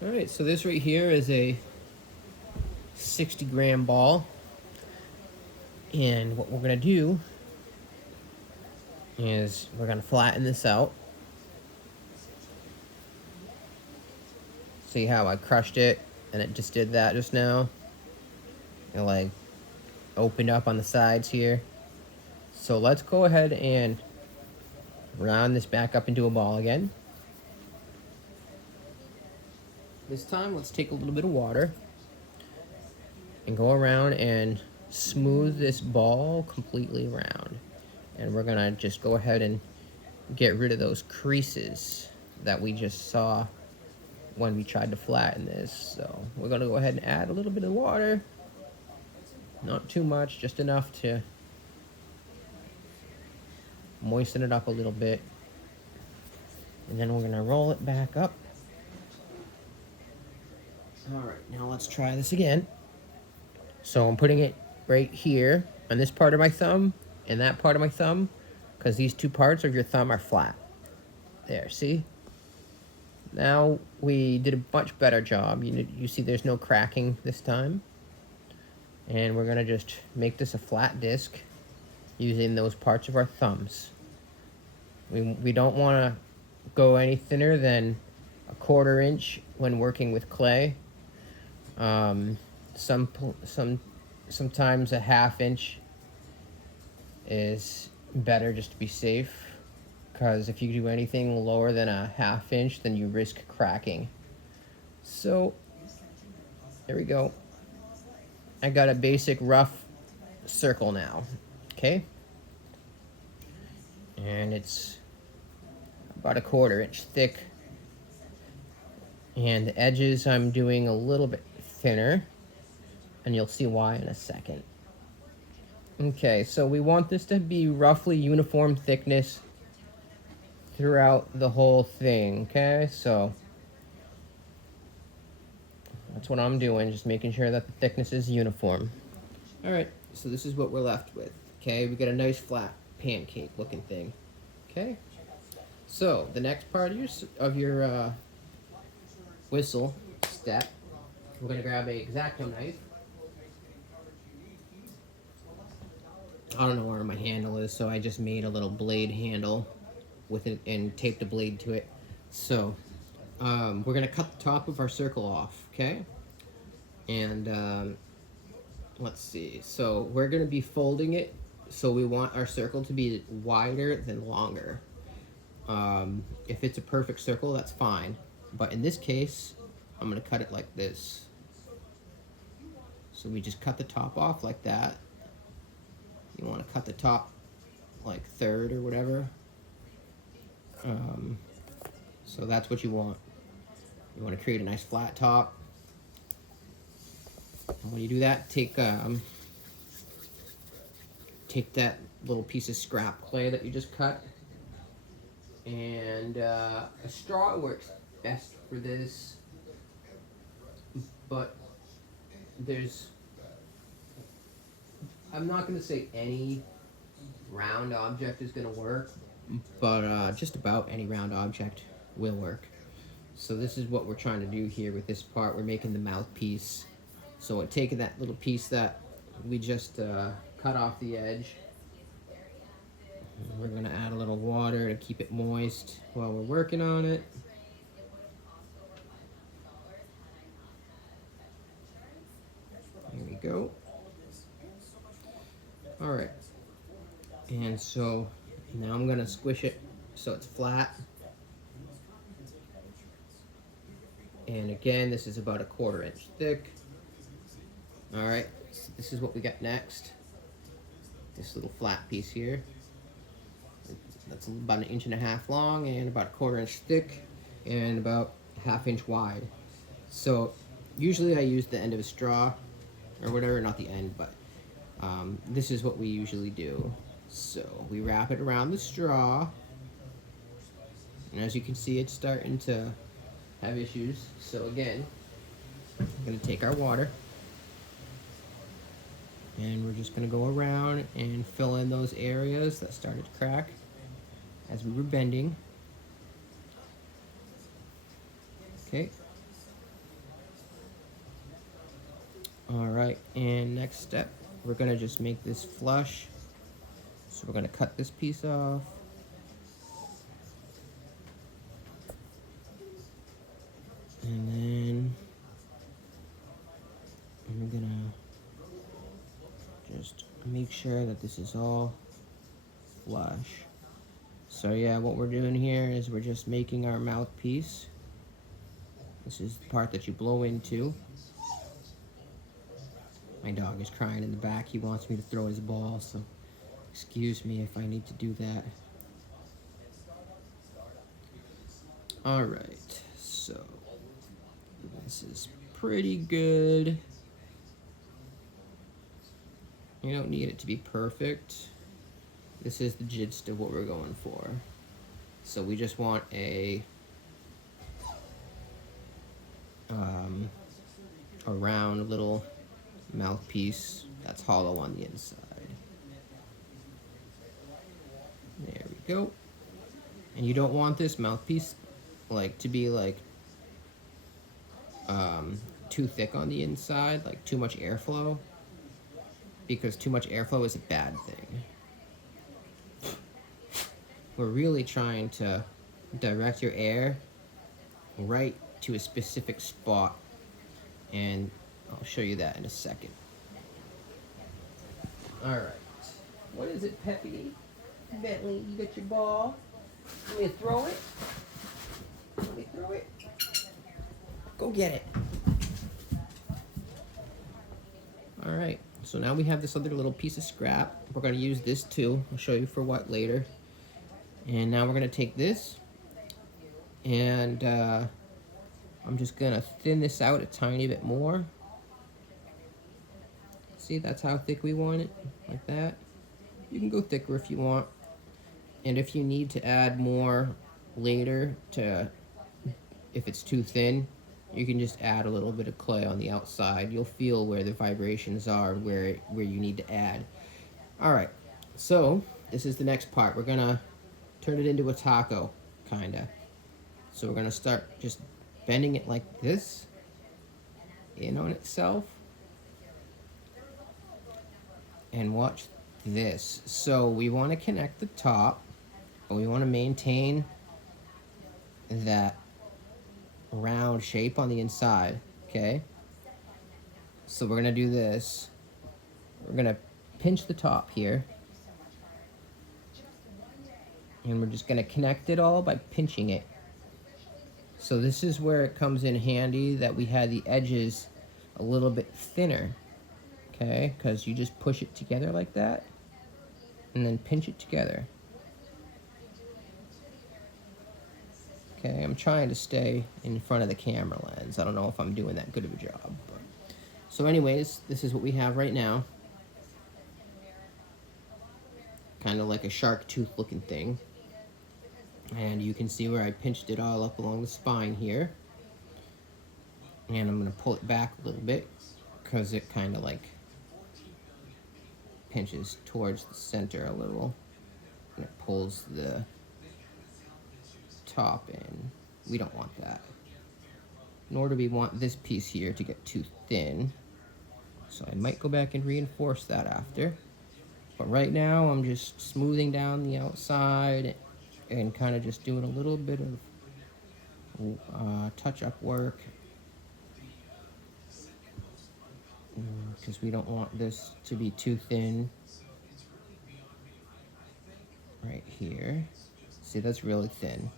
Alright, so this right here is a 60-gram ball. And what we're going to do is we're going to flatten this out. See how I crushed it and it just did that just now? It like opened up on the sides here. So let's go ahead and round this back up into a ball again. This time, let's take a little bit of water and go around and smooth this ball completely around. And we're gonna just go ahead and get rid of those creases that we just saw when we tried to flatten this. So we're gonna go ahead and add a little bit of water. Not too much, just enough to moisten it up a little bit. And then we're gonna roll it back up. All right, now let's try this again. So I'm putting it right here on this part of my thumb and that part of my thumb, because these two parts of your thumb are flat. There, see? Now we did a much better job. You see there's no cracking this time. And we're gonna just make this a flat disc using those parts of our thumbs. We don't wanna go any thinner than a 1/4 inch when working with clay. Sometimes a 1/2 inch is better just to be safe, because if you do anything lower than a 1/2 inch, then you risk cracking. So there we go. I got a basic rough circle now, okay? And it's about a 1/4 inch thick. And the edges I'm doing a little bit thinner, and you'll see why in a second. Okay, so we want this to be roughly uniform thickness throughout the whole thing, okay? So that's what I'm doing, just making sure that the thickness is uniform. All right, so this is what we're left with, okay? We got a nice flat pancake looking thing, okay? So the next part of your whistle step, we're gonna grab a X-Acto knife. I don't know where my handle is, so I just made a little blade handle with it and taped a blade to it. So we're gonna cut the top of our circle off, okay? And let's see. So we're gonna be folding it, so we want our circle to be wider than longer. If it's a perfect circle, that's fine. But in this case, I'm gonna cut it like this. So we just cut the top off like that. You want to cut the top like 1/3 or whatever. So that's what you want. You want to create a nice flat top. And when you do that, take that little piece of scrap clay that you just cut, and a straw works best for this. But I'm not going to say any round object is going to work, but just about any round object will work. So this is what we're trying to do here with this part. We're making the mouthpiece. So we're taking that little piece that we just cut off the edge. We're going to add a little water to keep it moist while we're working on it. There we go. All right. And so now I'm going to squish it so it's flat. And again, this is about a 1/4 inch thick. All right, so this is what we got next. This little flat piece here. That's about 1.5 inches long and about a 1/4 inch thick and about a 1/2 inch wide. So usually I use the end of a straw or whatever, not the end, but this is what we usually do. So we wrap it around the straw, and as you can see, it's starting to have issues. So again, we're gonna take our water, and we're just gonna go around and fill in those areas that started to crack as we were bending. Okay, All right, and next step, we're gonna just make this flush. So we're gonna cut this piece off. And then I'm gonna just make sure that this is all flush. So yeah, what we're doing here is we're just making our mouthpiece. This is the part that you blow into. My dog is crying in the back. He wants me to throw his ball, so excuse me if I need to do that. All right, so this is pretty good. You don't need it to be perfect. This is the gist of what we're going for. So we just want a round little mouthpiece that's hollow on the inside. There we go. And you don't want this mouthpiece to be too thick on the inside, like too much airflow, because too much airflow is a bad thing. We're really trying to direct your air right to a specific spot, and I'll show you that in a second. All right. What is it, Peppy? Bentley, you got your ball? Want me to throw it? Want me to throw it? Go get it. All right. So now we have this other little piece of scrap. We're going to use this too. I'll show you for what later. And now we're going to take this, and I'm just going to thin this out a tiny bit more. See, that's how thick we want it, like that. You can go thicker if you want. And if you need to add more later, if it's too thin, you can just add a little bit of clay on the outside. You'll feel where the vibrations are, where you need to add. All right, so this is the next part. We're gonna turn it into a taco, kinda. So we're gonna start just bending it like this, in on itself. And watch this. So we want to connect the top, but we want to maintain that round shape on the inside, okay? So we're gonna do this. We're gonna pinch the top here, and we're just gonna connect it all by pinching it. So this is where it comes in handy that we had the edges a little bit thinner, okay? Because you just push it together like that, and then pinch it together. Okay, I'm trying to stay in front of the camera lens. I don't know if I'm doing that good of a job. But. So anyways, this is what we have right now. Kind of like a shark tooth looking thing. And you can see where I pinched it all up along the spine here. And I'm going to pull it back a little bit, because it kind of like pinches towards the center a little. And it pulls the top in. We don't want that. Nor do we want this piece here to get too thin. So I might go back and reinforce that after. But right now I'm just smoothing down the outside and kind of just doing a little bit of touch-up work. Because we don't want this to be too thin. Right here. See, that's really thin.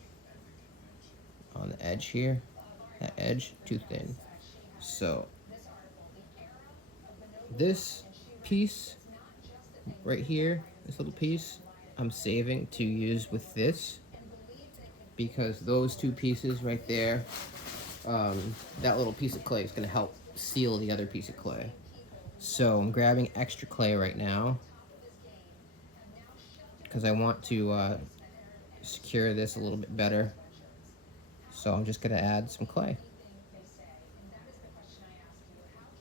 On the edge here, that edge too thin. So this piece right here, this little piece, I'm saving to use with this, because those two pieces right there, that little piece of clay is going to help seal the other piece of clay. So I'm grabbing extra clay right now because I want to secure this a little bit better. So I'm just going to add some clay.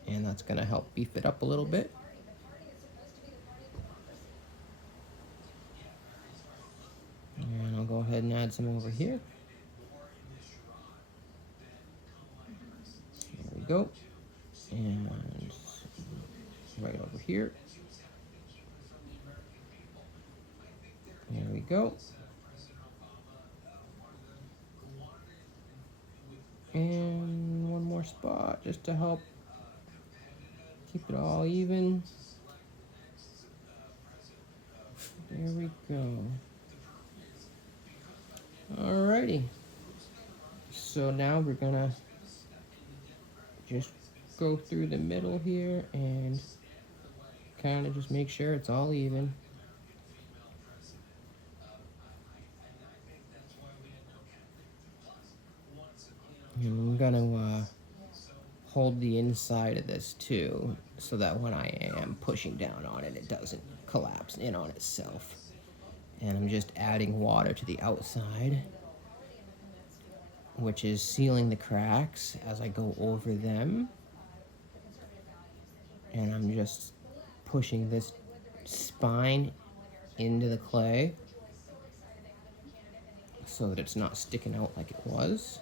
And that's going to help beef it up a little bit. And I'll go ahead and add some over here. There we go. And here. There we go. And one more spot just to help keep it all even. There we go. Alrighty. So now we're gonna just go through the middle here and kind of just make sure it's all even. And I'm gonna hold the inside of this too, so that when I am pushing down on it, it doesn't collapse in on itself. And I'm just adding water to the outside, which is sealing the cracks as I go over them. And I'm just pushing this spine into the clay so that it's not sticking out like it was.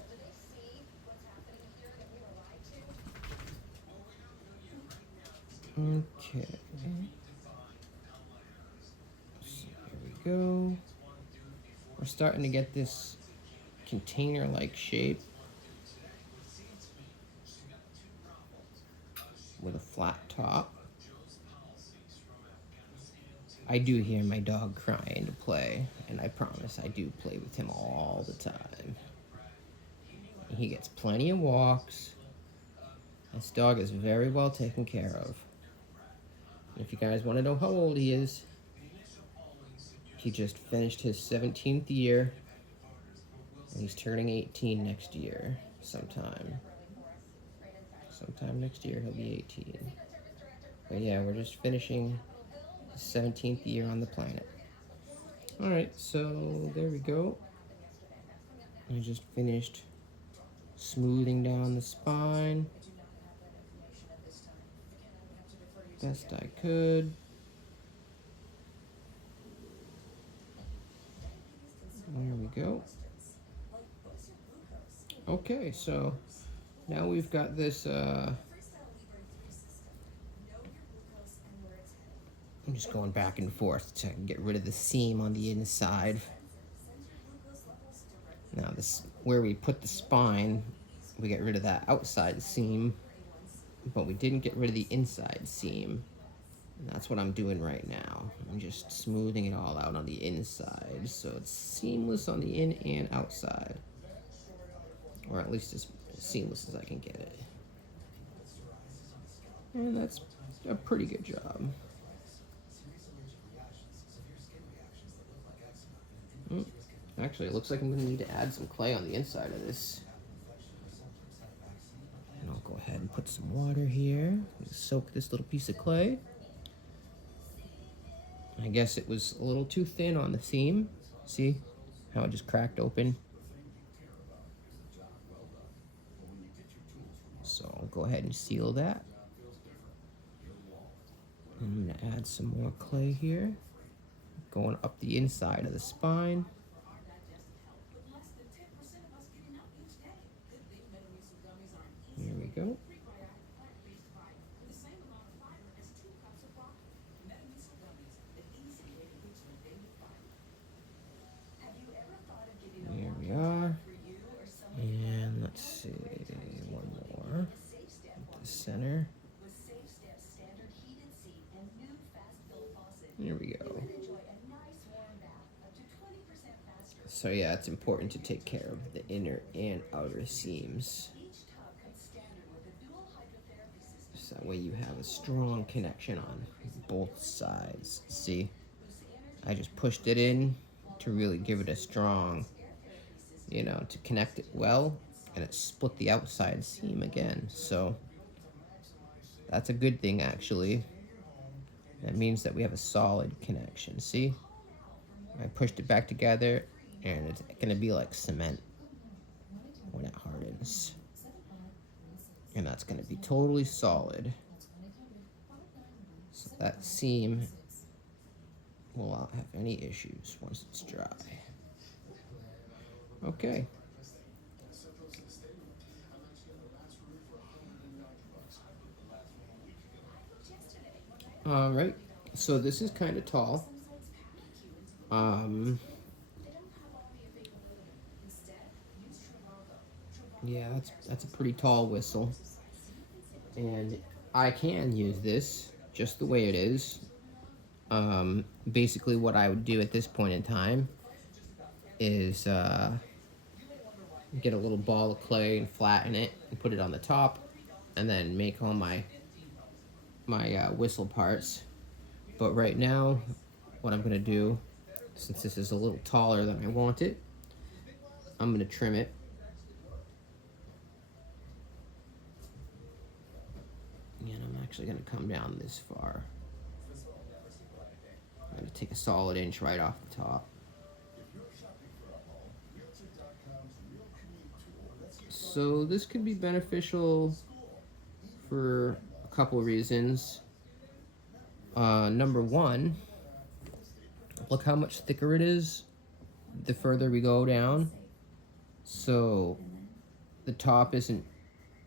Okay. So here we go. We're starting to get this container-like shape with a flat top. I do hear my dog crying to play, and I promise I do play with him all the time. He gets plenty of walks. This dog is very well taken care of. If you guys want to know how old he is, he just finished his 17th year, and he's turning 18 next year sometime. Sometime next year he'll be 18. But yeah, we're just finishing his 17th year on the planet. Alright, so there we go. I just finished smoothing down the spine best I could. There we go. Okay, so now we've got this, I'm just going back and forth to get rid of the seam on the inside. Now this, where we put the spine, we get rid of that outside seam, but we didn't get rid of the inside seam. And that's what I'm doing right now. I'm just smoothing it all out on the inside so it's seamless on the in and outside. Or at least as seamless as I can get it. And that's a pretty good job. Actually, it looks like I'm going to need to add some clay on the inside of this. And I'll go ahead and put some water here. Soak this little piece of clay. I guess it was a little too thin on the seam. See how it just cracked open? So I'll go ahead and seal that. I'm going to add some more clay here, going up the inside of the spine. There we go. There we are. And let's see, one more. The center. There we go. So yeah, it's important to take care of the inner and outer seams. So that way you have a strong connection on both sides. See? I just pushed it in to really give it a strong, you know, to connect it well, and it split the outside seam again. So that's a good thing, actually. That means that we have a solid connection. See? I pushed it back together, and it's going to be like cement when it hardens. And that's going to be totally solid. So that seam will not have any issues once it's dry. Okay. All right, so this is kind of tall. Um, yeah, that's a pretty tall whistle, and I can use this just the way it is. Basically, what I would do at this point in time is get a little ball of clay and flatten it and put it on the top, and then make all my whistle parts. But right now, what I'm gonna do, since this is a little taller than I want it, I'm gonna trim it. And I'm actually gonna come down this far. I'm gonna take a solid inch right off the top. So this could be beneficial for a couple reasons. Number one, look how much thicker it is the further we go down. So the top isn't,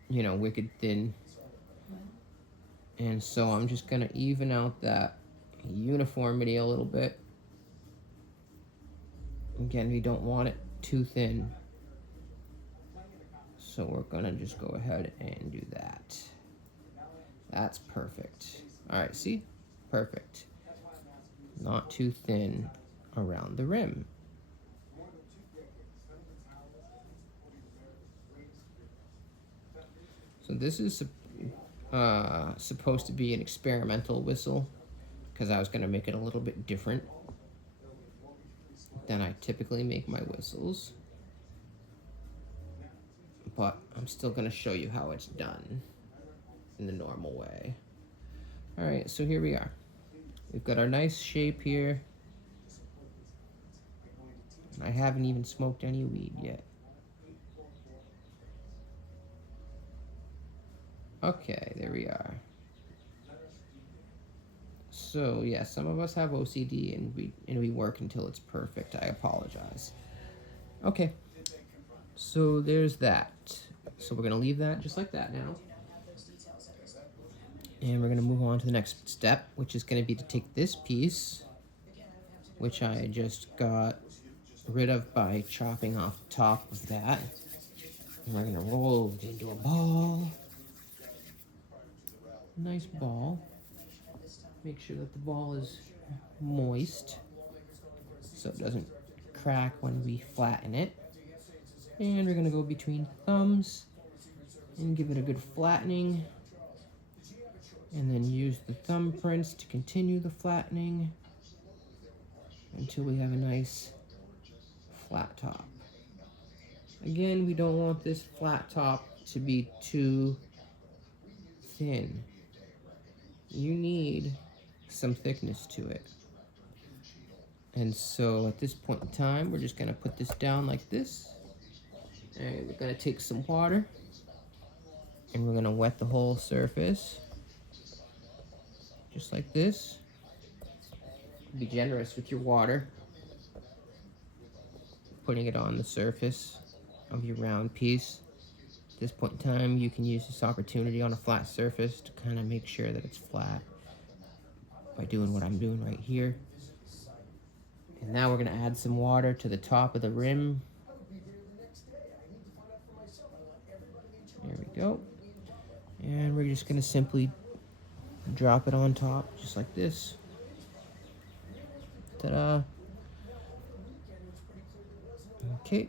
wicked thin. And so I'm just gonna even out that uniformity a little bit. Again, we don't want it too thin. So we're gonna just go ahead and do that. That's perfect. All right, see? Perfect. Not too thin around the rim. So this is supposed to be an experimental whistle because I was gonna make it a little bit different than I typically make my whistles. But I'm still gonna show you how it's done in the normal way. All right, so here we are. We've got our nice shape here. I haven't even smoked any weed yet. Okay, there we are. So yeah, some of us have OCD and we work until it's perfect. I apologize. Okay, so there's that. So we're gonna leave that just like that now. And we're gonna move on to the next step, which is gonna be to take this piece, which I just got rid of by chopping off the top of that. And we're gonna roll it into a ball. Nice ball. Make sure that the ball is moist so it doesn't crack when we flatten it. And we're gonna go between thumbs and give it a good flattening. And then use the thumbprints to continue the flattening until we have a nice flat top. Again, we don't want this flat top to be too thin. You need some thickness to it. And so at this point in time, we're just gonna put this down like this. And we're gonna take some water and we're gonna wet the whole surface. Just like this. Be generous with your water. Putting it on the surface of your round piece. At this point in time, you can use this opportunity on a flat surface to kind of make sure that it's flat by doing what I'm doing right here. And now we're going to add some water to the top of the rim. There we go. And we're just going to simply drop it on top, just like this. Ta-da! Okay.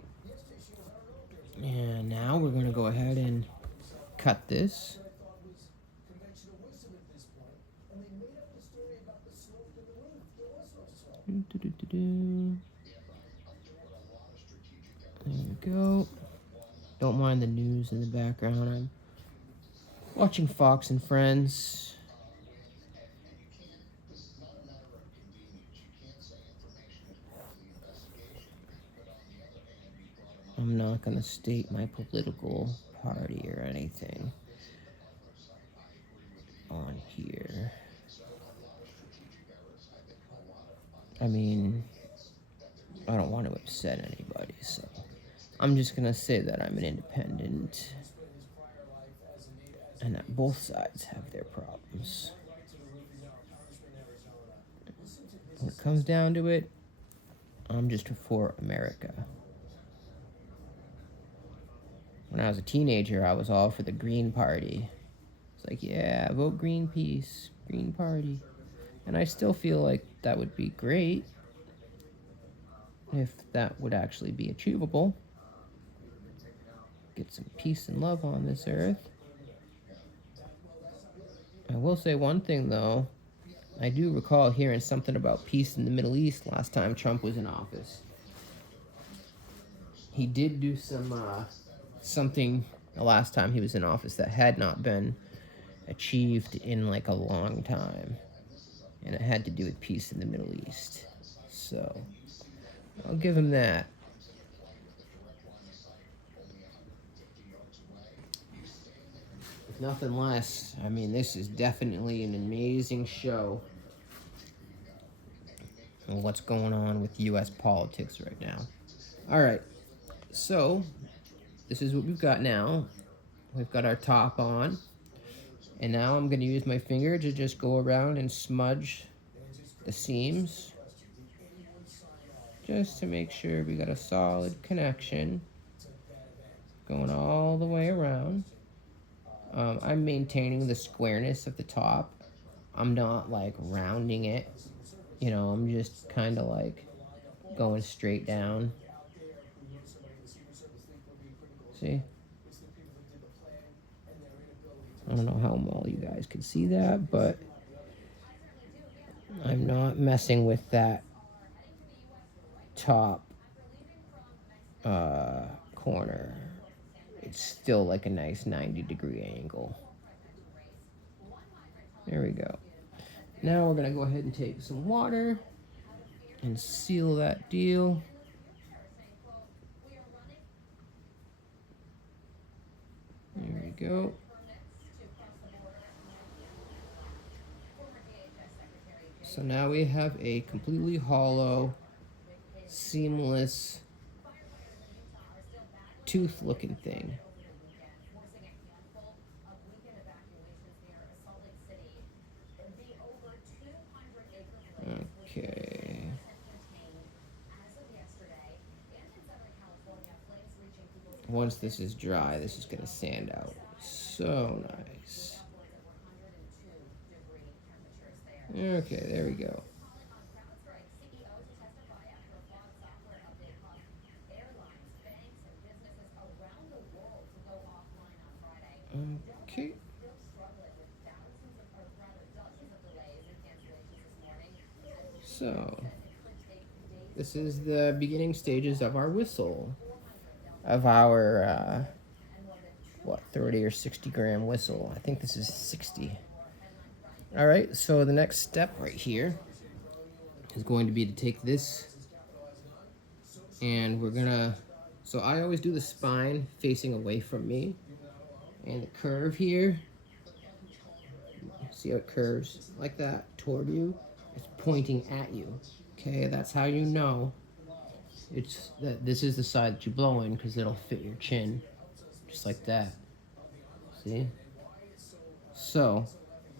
And now we're going to go ahead and cut this. There we go. Don't mind the news in the background. I'm watching Fox and Friends. I'm not going to state my political party or anything on here. I mean, I don't want to upset anybody, so I'm just going to say that I'm an independent and that both sides have their problems. when it comes down to it, I'm just for America. When I was a teenager, I was all for the Green Party. It's like, yeah, vote Greenpeace, Green Party. And I still feel like that would be great if that would actually be achievable. Get some peace and love on this earth. I will say one thing, though. I do recall hearing something about peace in the Middle East last time Trump was in office. He did do something the last time he was in office that had not been achieved in like a long time. And it had to do with peace in the Middle East. So, I'll give him that. If nothing less, I mean, this is definitely an amazing show of what's going on with U.S. politics right now. All right, so this is what we've got now. We've got our top on, and now I'm going to use my finger to just go around and smudge the seams just to make sure we got a solid connection going all the way around. I'm maintaining the squareness of the top. I'm not like rounding it, I'm just kind of like going straight down. See? I don't know how well you guys can see that, but I'm not messing with that top corner. It's still like a nice 90-degree angle. There we go. Now we're going to go ahead and take some water and seal that deal. There we go. So now we have a completely hollow, seamless, tooth-looking thing. Okay. Once this is dry, this is going to sand out. So nice. Okay, there we go. Okay. So, this is the beginning stages of our whistle. Of our, 30 or 60 gram whistle. I think this is 60. All right, so the next step right here is going to be to take this and we're gonna, so I always do the spine facing away from me, and the curve here, see how it curves like that toward you? It's pointing at you, okay? That's how you know it's that this is the side that you blow in, because it'll fit your chin, just like that, see? So,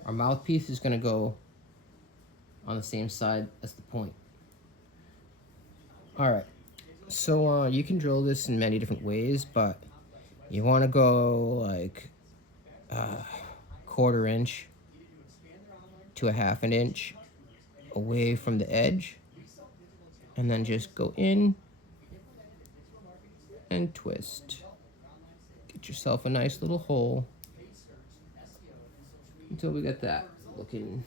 our mouthpiece is gonna go on the same side as the point. All right, so you can drill this in many different ways, but you want to go like 1/4 inch to a 1/2 inch away from the edge, and then just go in and twist. Get yourself a nice little hole until we get that looking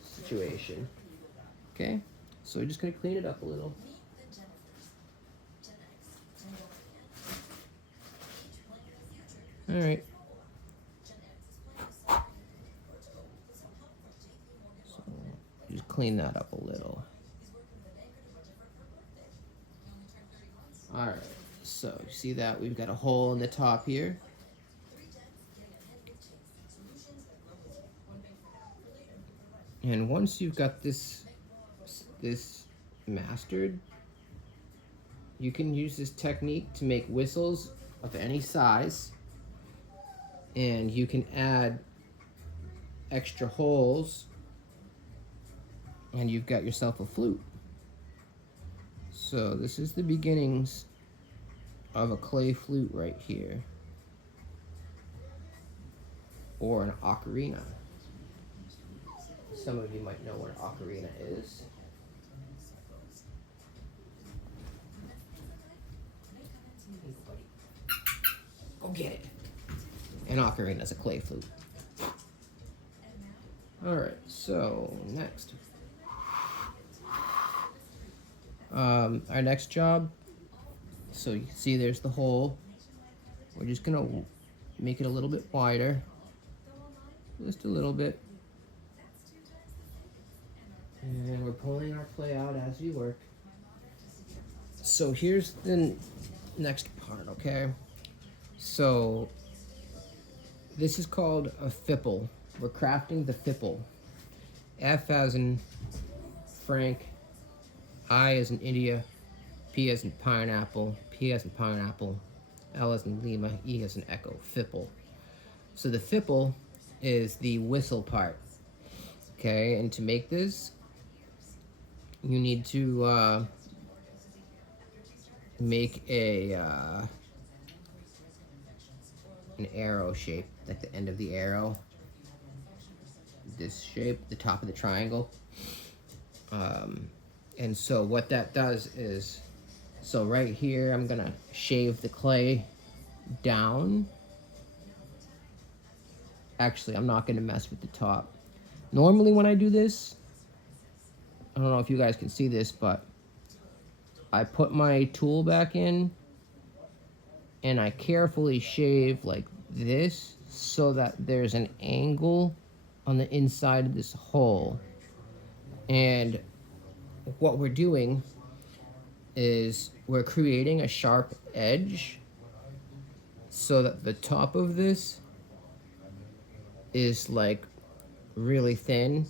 situation. Okay, so we're just gonna clean it up a little. All right. So just clean that up a little. All right. So you see that we've got a hole in the top here. And once you've got this mastered, you can use this technique to make whistles of any size, and you can add extra holes and you've got yourself a flute. So this is the beginnings of a clay flute right here, or an ocarina. Some of you might know what an ocarina is. Go get it. An ocarina is a clay flute. Alright, so next. Our next job, so you can see there's the hole. We're just gonna make it a little bit wider. Just a little bit. And we're pulling our clay out as we work. So here's the next part, okay? So this is called a fipple. We're crafting the fipple. F as in Frank, I as in India, P as in pineapple, P as in pineapple, L as in Lima, E as in echo, fipple. So the fipple is the whistle part, okay? And to make this, you need to make an arrow shape at the end of the arrow. This shape, the top of the triangle. And so what that does is, so right here, I'm gonna shave the clay down. Actually, I'm not gonna mess with the top. Normally when I do this, I don't know if you guys can see this, but I put my tool back in and I carefully shave like this so that there's an angle on the inside of this hole. And what we're doing is we're creating a sharp edge so that the top of this is like really thin,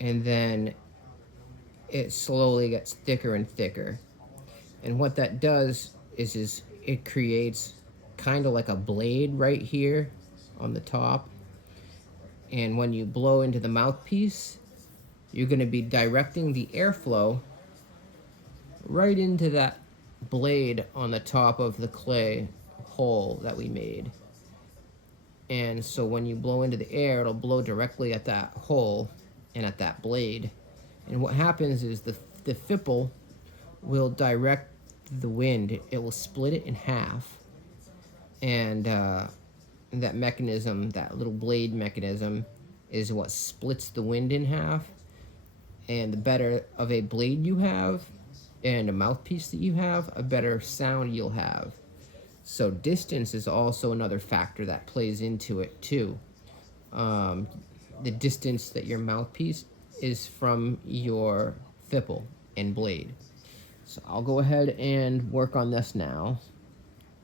and then it slowly gets thicker and thicker. And what that does is it creates kind of like a blade right here on the top. And when you blow into the mouthpiece, you're going to be directing the airflow right into that blade on the top of the clay hole that we made. And so when you blow into the air, it'll blow directly at that hole and at that blade. And what happens is the fipple will direct the wind. It will split it in half. And that mechanism, that little blade mechanism, is what splits the wind in half. And the better of a blade you have and a mouthpiece that you have, a better sound you'll have. So distance is also another factor that plays into it too. The distance that your mouthpiece is from your fipple and blade. So I'll go ahead and work on this now.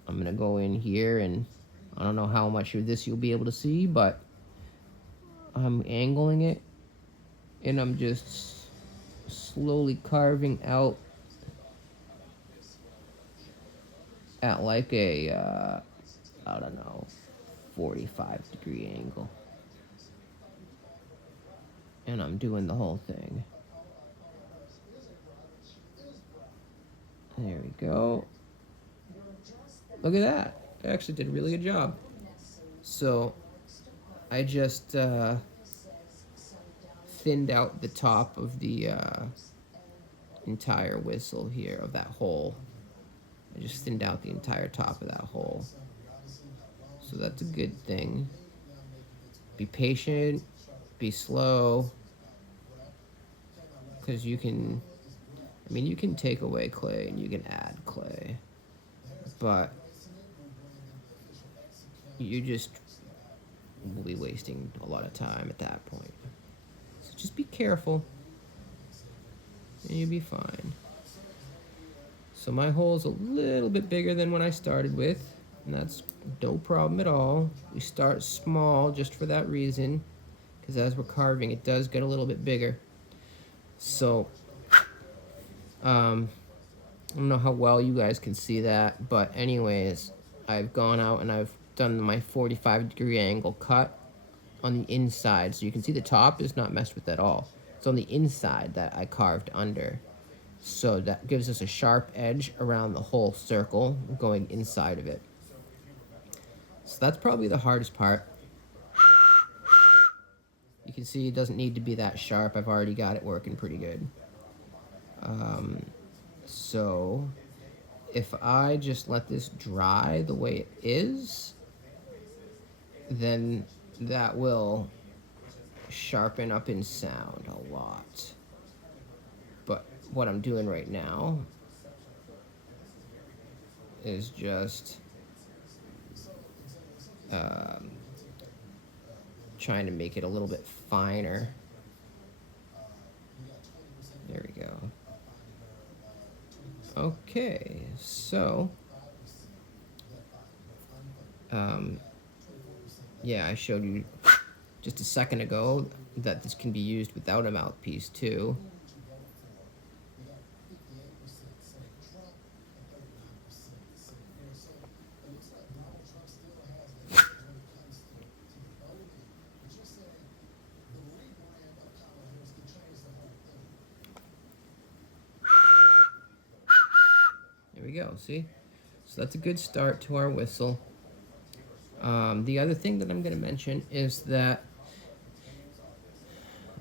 I'm gonna go in here, and I don't know how much of this you'll be able to see, but I'm angling it, and I'm just slowly carving out at like a, I don't know, 45-degree angle. And I'm doing the whole thing. There we go. Look at that. I actually did a really good job. So I just thinned out the top of the entire whistle here of that hole. I just thinned out the entire top of that hole. So that's a good thing. Be patient, be slow, because you can, I mean, you can take away clay and you can add clay, but you just will be wasting a lot of time at that point. So just be careful and you'll be fine. So my hole is a little bit bigger than when I started with, and that's no problem at all. We start small just for that reason, because as we're carving, it does get a little bit bigger. So, I don't know how well you guys can see that, but anyways, I've gone out and I've done my 45-degree angle cut on the inside, so you can see the top is not messed with at all. It's on the inside that I carved under. So that gives us a sharp edge around the whole circle going inside of it. So that's probably the hardest part. You can see it doesn't need to be that sharp. I've already got it working pretty good. So if I just let this dry the way it is, then that will sharpen up in sound a lot. But what I'm doing right now is just trying to make it a little bit finer. There we go. Okay, so yeah, I showed you just a second ago that this can be used without a mouthpiece too. There we go, see? So that's a good start to our whistle. The other thing that I'm going to mention is that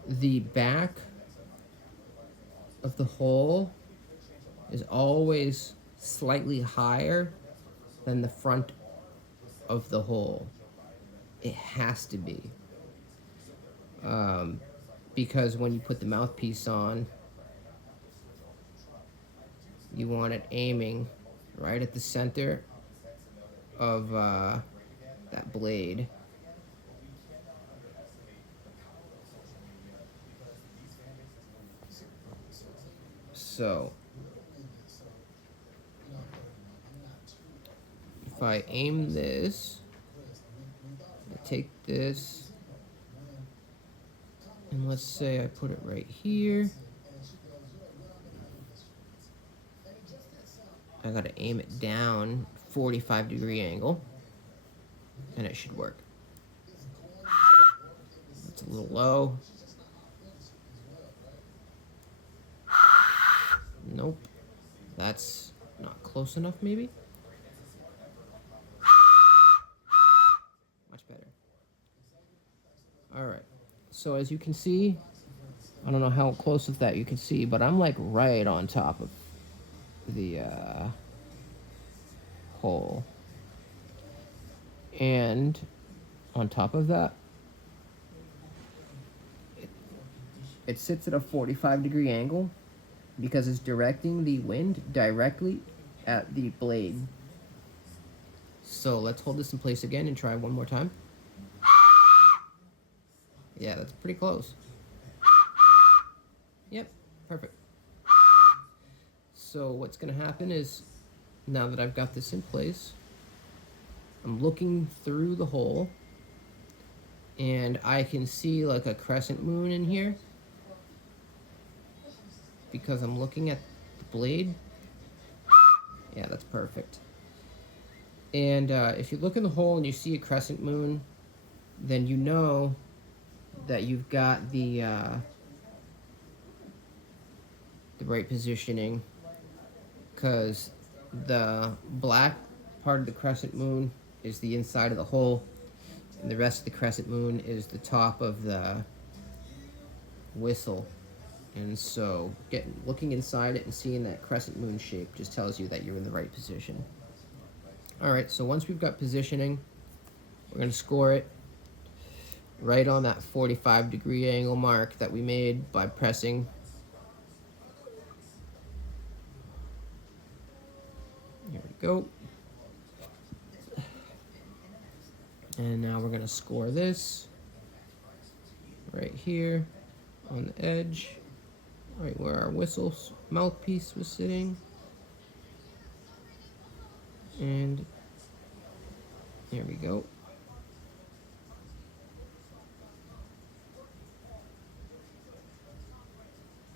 the back of the hole is always slightly higher than the front of the hole. It has to be. Because when you put the mouthpiece on, you want it aiming right at the center of that blade. So if I aim this, I take this, and let's say I put it right here. I gotta aim it down 45-degree angle, and it should work. It's a little low. Nope. That's not close enough, maybe? Much better. Alright. So as you can see, I don't know how close of that you can see, but I'm like right on top of the hole. And on top of that, it sits at a 45-degree angle because it's directing the wind directly at the blade. So let's hold this in place again and try one more time. Yeah, that's pretty close. Yep, perfect. So what's going to happen is, now that I've got this in place, I'm looking through the hole, and I can see like a crescent moon in here because I'm looking at the blade. Yeah, that's perfect. And if you look in the hole and you see a crescent moon, then you know that you've got the right positioning, because the black part of the crescent moon is the inside of the hole, and the rest of the crescent moon is the top of the whistle. And so looking inside it and seeing that crescent moon shape just tells you that you're in the right position. Alright, so once we've got positioning, we're going to score it right on that 45-degree angle mark that we made by pressing. Here we go. And now we're going to score this right here on the edge, right where our whistle mouthpiece was sitting. And there we go.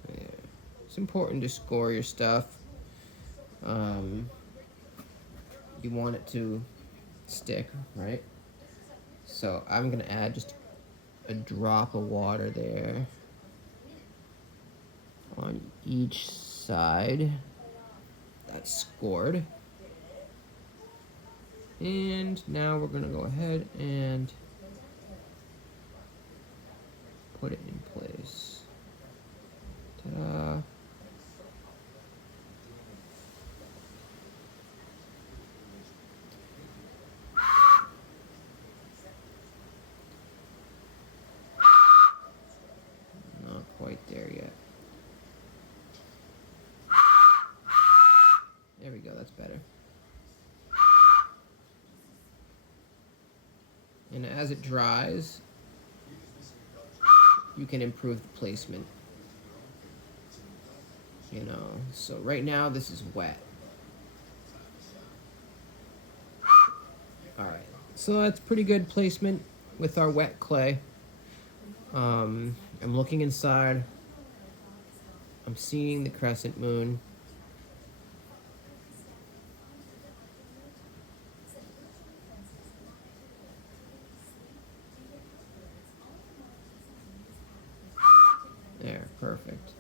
Yeah. It's important to score your stuff. You want it to stick, right? So I'm gonna add just a drop of water there. each side. That's scored. And now we're going to go ahead and put it in place. Ta-da. Not quite there yet. There we go, that's better. And as it dries, you can improve the placement. You know, so right now this is wet. All right, so that's pretty good placement with our wet clay. I'm looking inside. I'm seeing the crescent moon. There, perfect.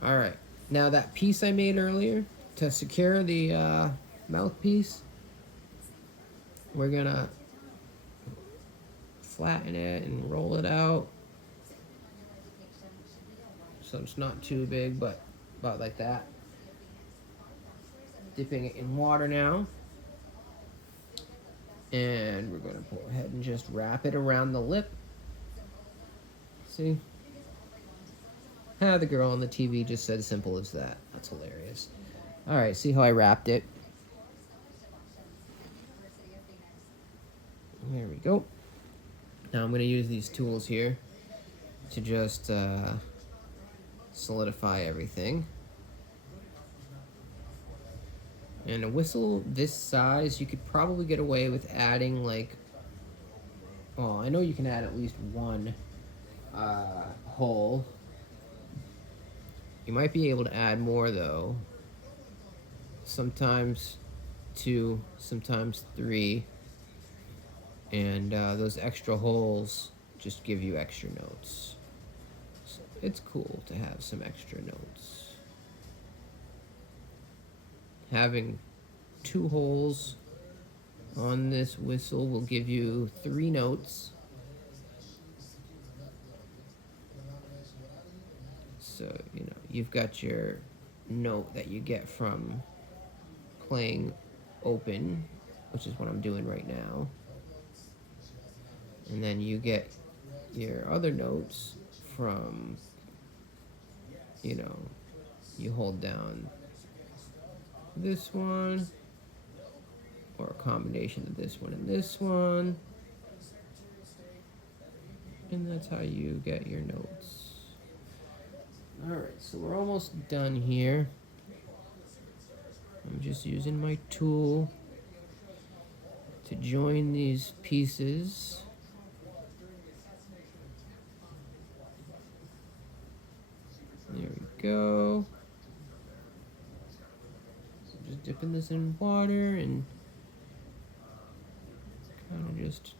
All right, now that piece I made earlier to secure the mouthpiece, we're gonna flatten it and roll it out so it's not too big, but about like that. Dipping it in water now, and we're gonna go ahead and just wrap it around the lip. See? The girl on the TV just said simple as that. That's hilarious. All right, see how I wrapped it? There we go. Now I'm going to use these tools here to just solidify everything. And a whistle this size, you could probably get away with adding like, well, I know you can add at least one hole. You might be able to add more though. Sometimes 2, sometimes 3. And those extra holes just give you extra notes. So it's cool to have some extra notes. Having 2 holes on this whistle will give you 3 notes. So, you know, you've got your note that you get from playing open, which is what I'm doing right now. And then you get your other notes from, you know, you hold down this one, or a combination of this one and this one. And that's how you get your notes. Alright, so we're almost done here. I'm just using my tool to join these pieces. There we go. So just dipping this in water and kind of just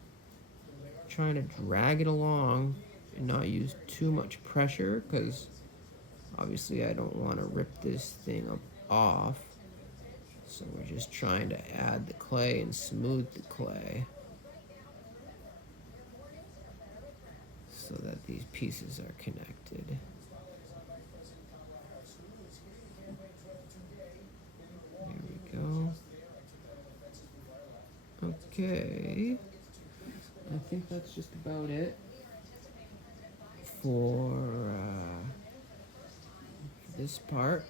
trying to drag it along and not use too much pressure, because obviously I don't want to rip this thing off. So we're just trying to add the clay and smooth the clay so that these pieces are connected. There we go. Okay. I think that's just about it for this part.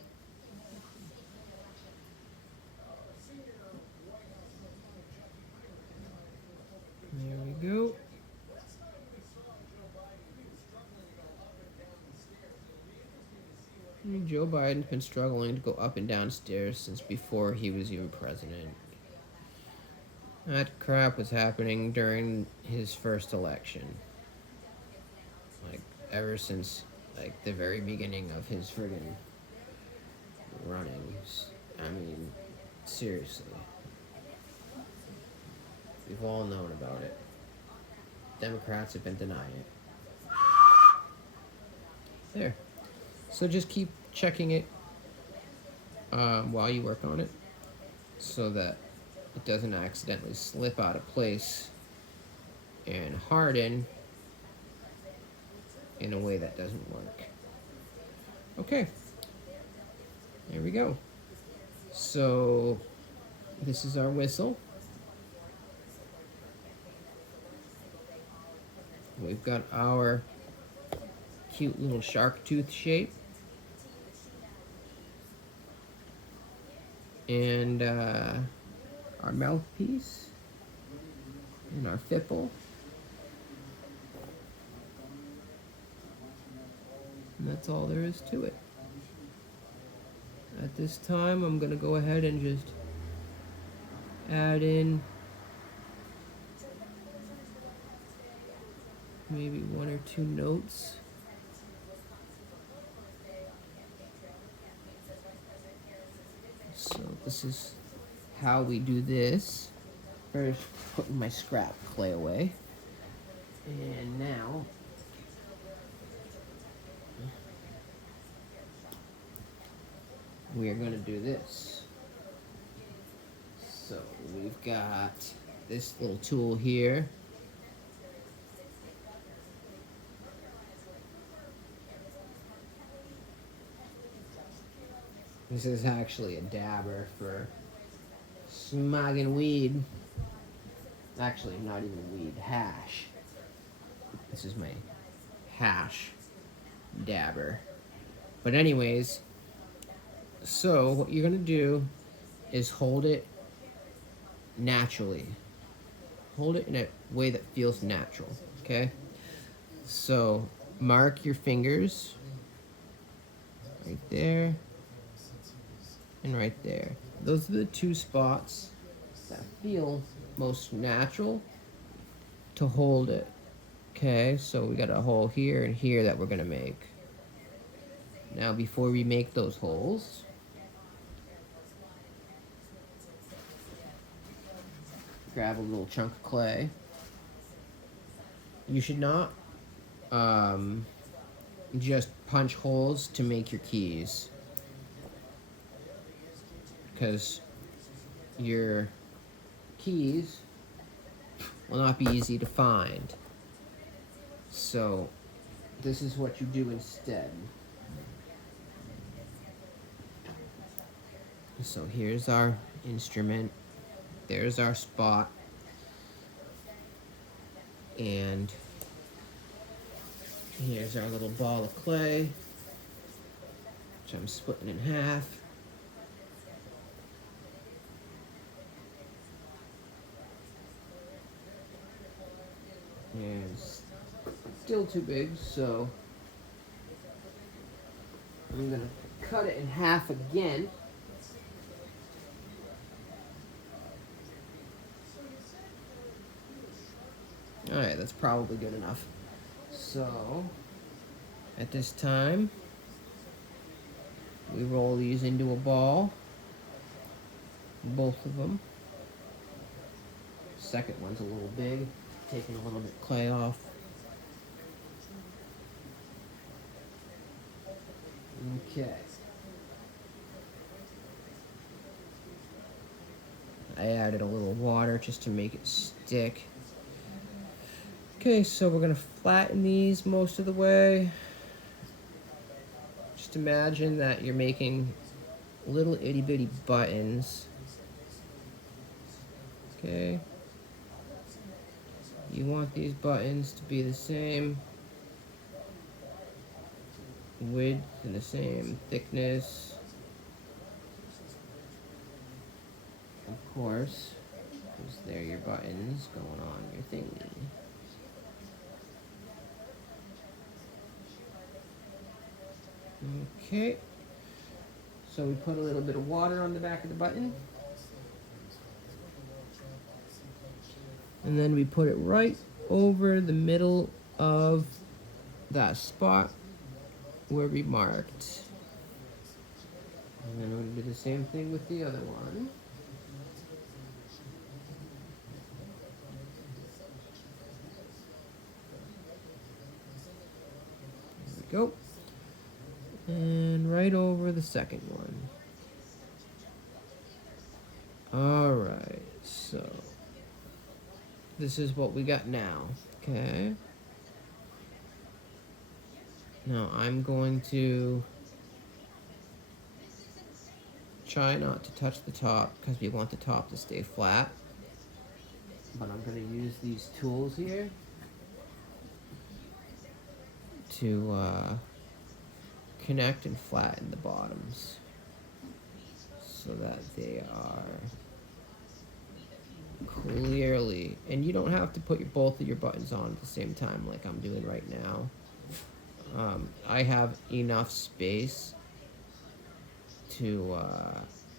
There we go. Joe Biden's been struggling to go up and down stairs since before he was even president. That crap was happening during his first election. Like, ever since, like, the very beginning of his friggin' runnings. I mean, seriously. We've all known about it. Democrats have been denying it. There. So just keep checking it while you work on it so that it doesn't accidentally slip out of place and harden in a way that doesn't work. Okay, there we go. So this is our whistle. We've got our cute little shark tooth shape. And our mouthpiece and our fipple. And that's all there is to it. At this time, I'm going to go ahead and just add in maybe 1 or 2 notes. So this is how we do this. First, putting my scrap clay away. And now, we are going to do this. So we've got this little tool here. This is actually a dabber for smogging weed. Actually, not even weed, hash. This is my hash dabber. But anyways, so what you're gonna do is hold it naturally. Hold it in a way that feels natural, okay? So mark your fingers right there and right there. Those are the 2 spots that feel most natural to hold it. Okay, so we got a hole here and here that we're gonna make. Now before we make those holes, grab a little chunk of clay. You should not just punch holes to make your keys, because your keys will not be easy to find. So this is what you do instead. So here's our instrument, there's our spot, and here's our little ball of clay, which I'm splitting in half. And it's still too big, so I'm gonna cut it in half again. Alright, that's probably good enough. So, at this time, we roll these into a ball, both of them. Second one's a little big, taking a little bit of clay off. Okay. I added a little water just to make it stick. Okay, so we're gonna flatten these most of the way. Just imagine that you're making little itty bitty buttons. Okay. You want these buttons to be the same width and the same thickness. Of course, because they're your buttons going on your thingy. Okay, so we put a little bit of water on the back of the button. And then we put it right over the middle of that spot where we marked. And then we're going to do the same thing with the other one. There we go. And right over the second one. Alright, so this is what we got now. Okay. Now I'm going to try not to touch the top because we want the top to stay flat. But I'm going to use these tools here to connect and flatten the bottoms so that they are clearly, and you don't have to put both of your buttons on at the same time like I'm doing right now. I have enough space to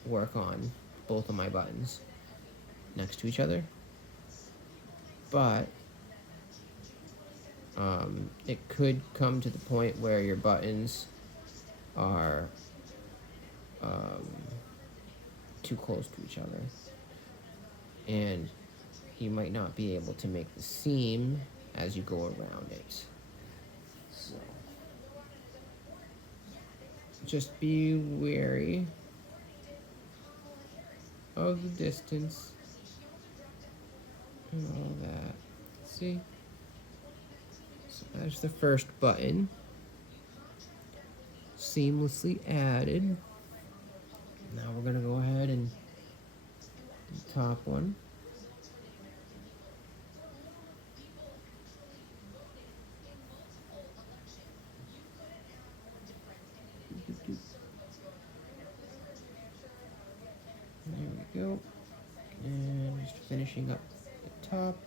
work on both of my buttons next to each other, but it could come to the point where your buttons are too close to each other, and you might not be able to make the seam as you go around it. So just be wary of the distance and all that. See? So that's the first button. Seamlessly added. Now we're going to go ahead and do the top one. There we go. And just finishing up the top.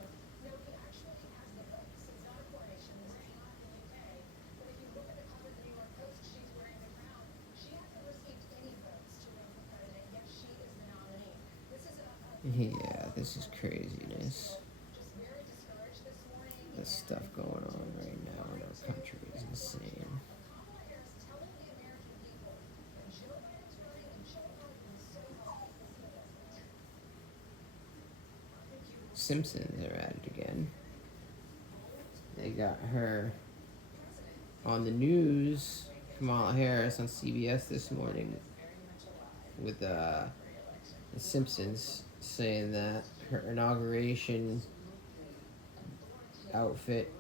Yeah, this is craziness. The stuff going on right now in our country is insane. Simpsons are at it again. They got her on the news, Kamala Harris on CBS this morning with the Simpsons saying that her inauguration outfit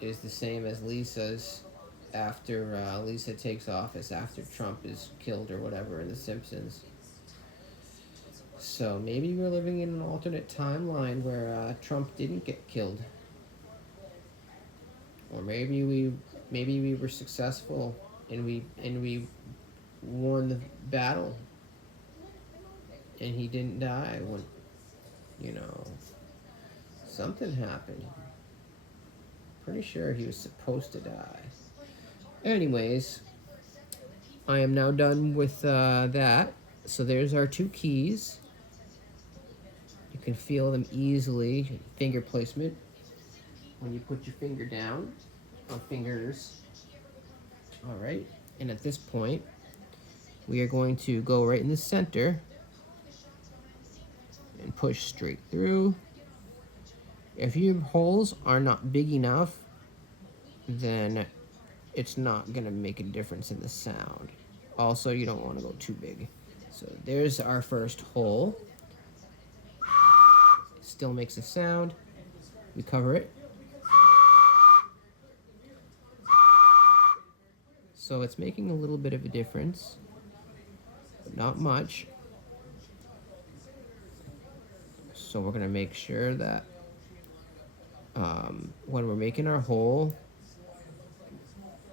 is the same as Lisa's after Lisa takes office after Trump is killed or whatever in The Simpsons. So maybe we're living in an alternate timeline where Trump didn't get killed, or maybe we were successful and we won the battle and he didn't die when, something happened. Pretty sure he was supposed to die. Anyways, I am now done with that. So there's our two keys. You can feel them easily. Finger placement. When you put your finger down, or fingers. All right. And at this point, we are going to go right in the center and push straight through. If your holes are not big enough, then it's not going to make a difference in the sound. Also, you don't want to go too big. So there's our first hole. It still makes a sound. We cover it. So it's making a little bit of a difference, but not much. So we're going to make sure that when we're making our hole,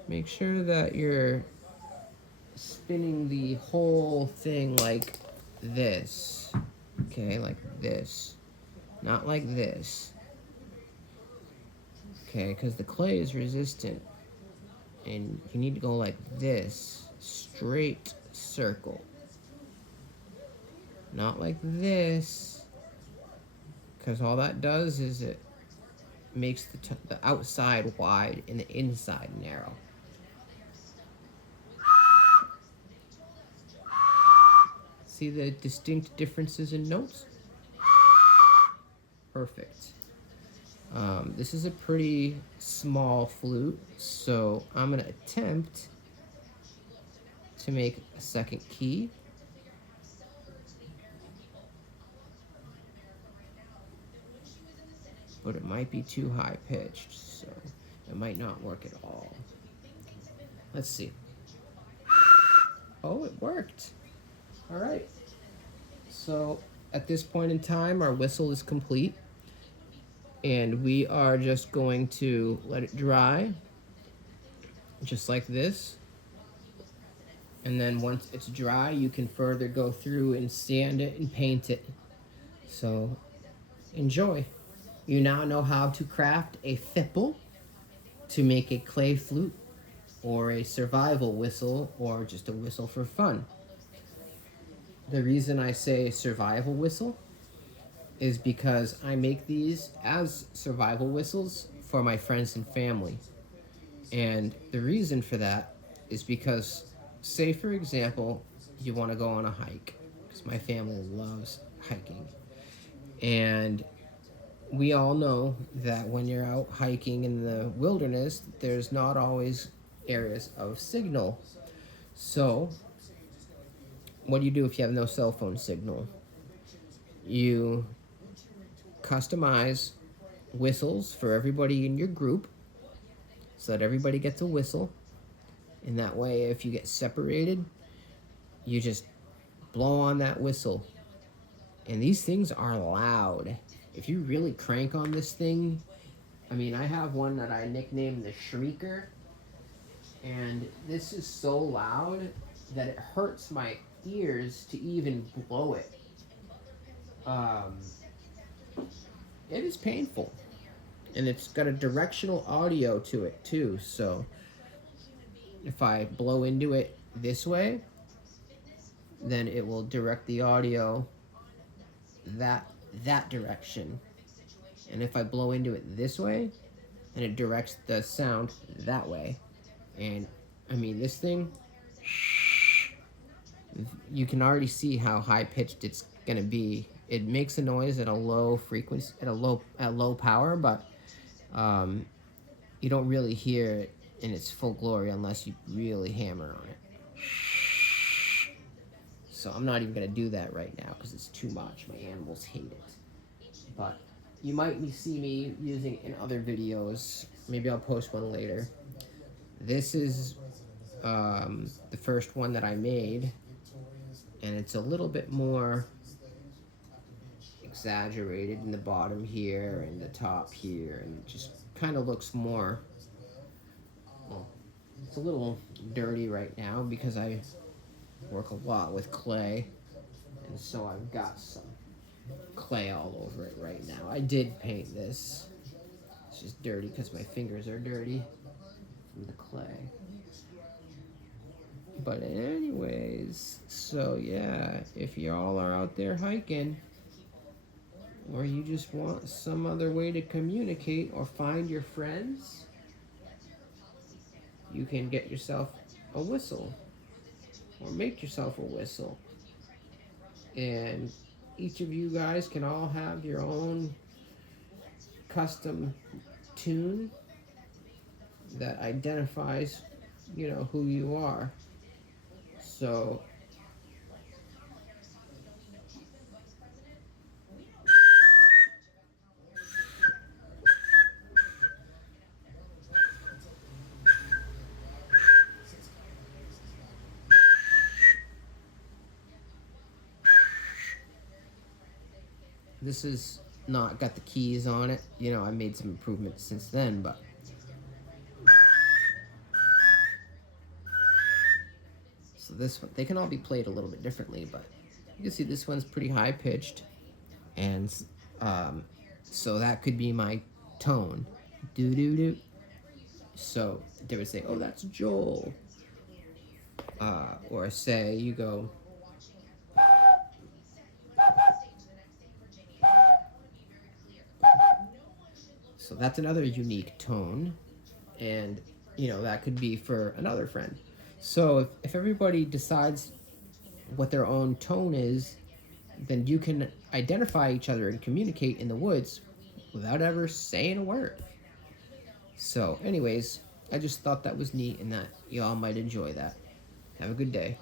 make sure that you're spinning the whole thing like this. Okay, like this. Not like this. Okay, because the clay is resistant. And you need to go like this. Straight circle. Not like this. Because all that does is it makes the outside wide and the inside narrow. See the distinct differences in notes? Perfect. This is a pretty small flute, so I'm going to attempt to make a second key. But it might be too high pitched, so it might not work at all. Let's see. Oh, it worked. All right. So at this point in time, our whistle is complete. And we are just going to let it dry, just like this. And then once it's dry, you can further go through and sand it and paint it. So enjoy. You now know how to craft a fipple to make a clay flute or a survival whistle or just a whistle for fun. The reason I say survival whistle is because I make these as survival whistles for my friends and family. And the reason for that is because, say for example, you want to go on a hike, because my family loves hiking. And we all know that when you're out hiking in the wilderness, there's not always areas of signal. So what do you do if you have no cell phone signal? You customize whistles for everybody in your group so that everybody gets a whistle. And that way, if you get separated, you just blow on that whistle. And these things are loud. If you really crank on this thing, I mean, I have one that I nicknamed the Shrieker. And this is so loud that it hurts my ears to even blow it. It is painful. And it's got a directional audio to it too, so if I blow into it this way, then it will direct the audio that direction. And if I blow into it this way, then it directs the sound that way. And I mean, this thing, you can already see how high pitched it's gonna be. It makes a noise at a low frequency, at low power, but you don't really hear it in its full glory unless you really hammer on it. So I'm not even gonna do that right now because it's too much. My animals hate it. But you might see me using it in other videos. Maybe I'll post one later. This is the first one that I made, and it's a little bit more exaggerated in the bottom here and the top here, and it just kind of looks more, well, it's a little dirty right now because I work a lot with clay, and so I've got some clay all over it right now. I did paint this. It's just dirty because my fingers are dirty from the clay. But anyways, so yeah, if y'all are out there hiking, or you just want some other way to communicate or find your friends, you can get yourself a whistle or make yourself a whistle. And each of you guys can all have your own custom tune that identifies, you know, who you are. So this is not got the keys on it. You know, I made some improvements since then, but so this one, they can all be played a little bit differently, but you can see this one's pretty high pitched, and so that could be my tone, do do do. So they would say, "Oh, that's Joel," or say you go. So that's another unique tone, and you know that could be for another friend. So if everybody decides what their own tone is, then you can identify each other and communicate in the woods without ever saying a word. So anyways, I just thought that was neat and that y'all might enjoy that. Have a good day.